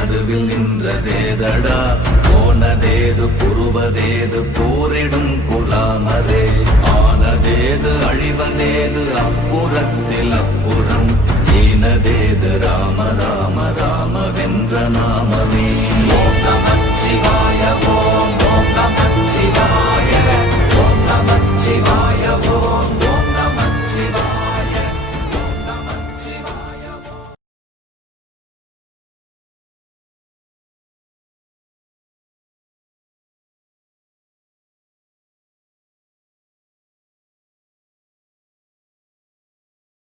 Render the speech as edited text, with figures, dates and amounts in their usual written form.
நடுவில் நின்றதேதடா போனதேது புருவதேது போரிடும் குலாமரே ஆனதேது அழிவதேது அப்புறத்தில் அப்புறம் ஈனதேது ராம ராம ராம வென்ற நாமமே ஓம் நமச்சிவாய ஓம் ஓம் நமச்சிவாய ஓம் நமச்சிவாய